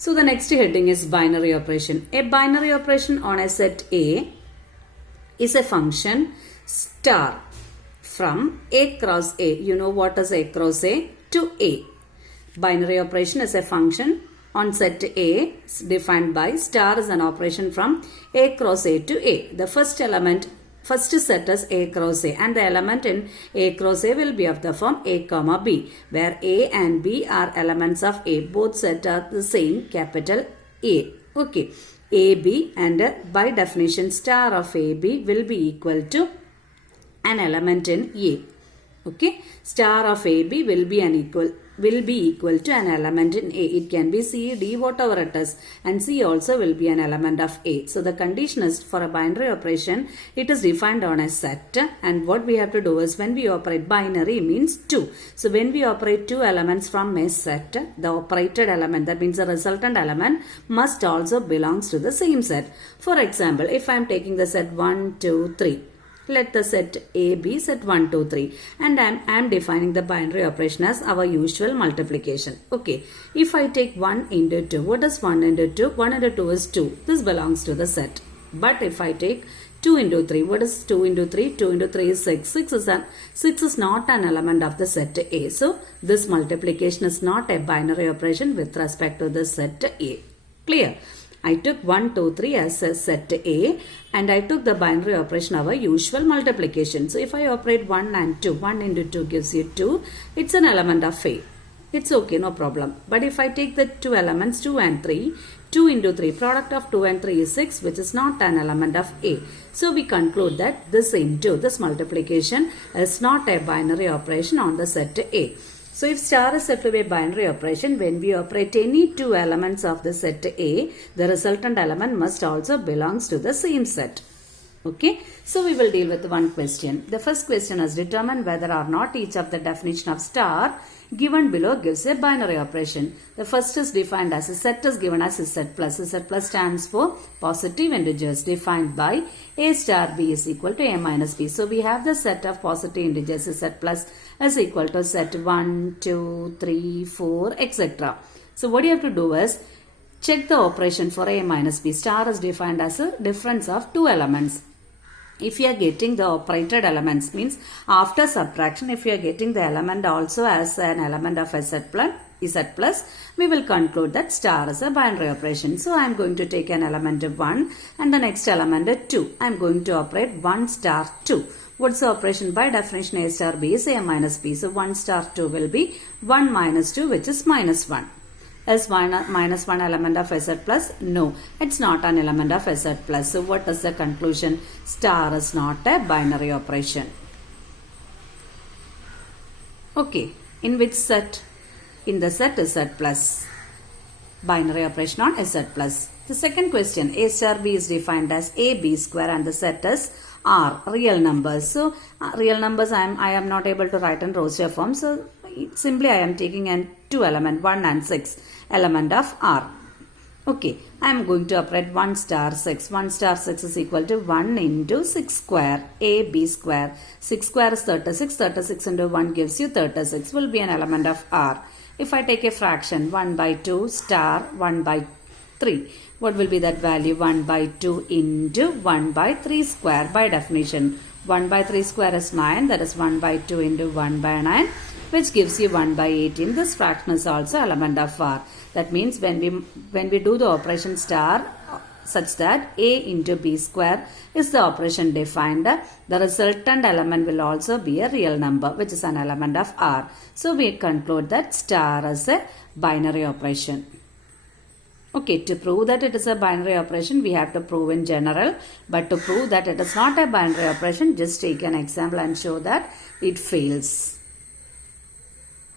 So the next heading is binary operation. A binary operation on a set A is a function star from A cross A. You know what is A cross A? To A. Binary operation is a function on set A defined by star is an operation from A cross A to A. The first set is A cross A, and the element in A cross A will be of the form A comma B, where A and B are elements of A. Both sets are the same, capital A. Okay. AB, and by definition star of AB will be equal to an element in A. Okay. Star of AB will be equal to an element in A. It can be C, D, whatever it is, and C also will be an element of A. So the condition is for a binary operation, it is defined on a set, and what we have to do is when we operate binary means 2. So when we operate 2 elements from a set, the operated element, that means the resultant element, must also belongs to the same set. For example, if I am taking the set 1, 2, 3. Let the set A be set 1, 2, 3, and I am defining the binary operation as our usual multiplication. Okay, if I take 1 into 2, what is 1 into 2? 1 into 2 is 2. This belongs to the set. But if I take 2 into 3, what is 2 into 3? 2 into 3 is 6. 6 is not an element of the set A. So, this multiplication is not a binary operation with respect to the set A. Clear? I took 1, 2, 3 as a set A, and I took the binary operation of our usual multiplication. So if I operate 1 and 2, 1 into 2 gives you 2. It's an element of A. It's okay, no problem. But if I take the two elements 2 and 3, 2 into 3, product of 2 and 3 is 6, which is not an element of A. So we conclude that this multiplication is not a binary operation on the set A. So if star is said to be a binary operation, when we operate any two elements of the set A, the resultant element must also belongs to the same set. Okay, so we will deal with one question. The first question is determine whether or not each of the definition of star given below gives a binary operation. The first is defined as a set is given as a set plus. A set plus stands for positive integers defined by A star B is equal to A minus B. So we have the set of positive integers. A set plus is equal to set 1, 2, 3, 4, etc. So what you have to do is check the operation for A minus B. Star is defined as a difference of two elements. If you are getting the operated elements, means after subtraction, if you are getting the element also as an element of Z plus, we will conclude that star is a binary operation. So I am going to take an element of 1 and the next element of 2. I am going to operate 1 star 2. What's the operation? By definition, A star B is A minus B. So 1 star 2 will be 1 minus 2, which is minus 1. Is minus 1 element of Z plus? No, it's not an element of Z plus. So what is the conclusion? Star is not a binary operation. Okay, in which set? In the set is Z plus. Binary operation on Z plus. The second question, A star B is defined as AB square and the set is R, real numbers. So real numbers I am not able to write in Rosier form. So simply I am taking an 2 element 1 and 6 element of R. Okay, I am going to operate 1 star 6. 1 star 6 is equal to 1 into 6 square, AB square. 6 square is 36. 36 into 1 gives you 36. Will be an element of R. If I take a fraction 1 by 2 star 1 by 3. What will be that value? 1 by 2 into 1 by 3 square. By definition, 1 by 3 square is 9. That is 1 by 2 into 1 by 9. Which gives you 1 by 18. This fraction is also element of R. That means when we do the operation star such that A into B square is the operation defined, the resultant element will also be a real number, which is an element of R. So we conclude that star is a binary operation. Okay, to prove that it is a binary operation, we have to prove in general. But to prove that it is not a binary operation, just take an example and show that it fails.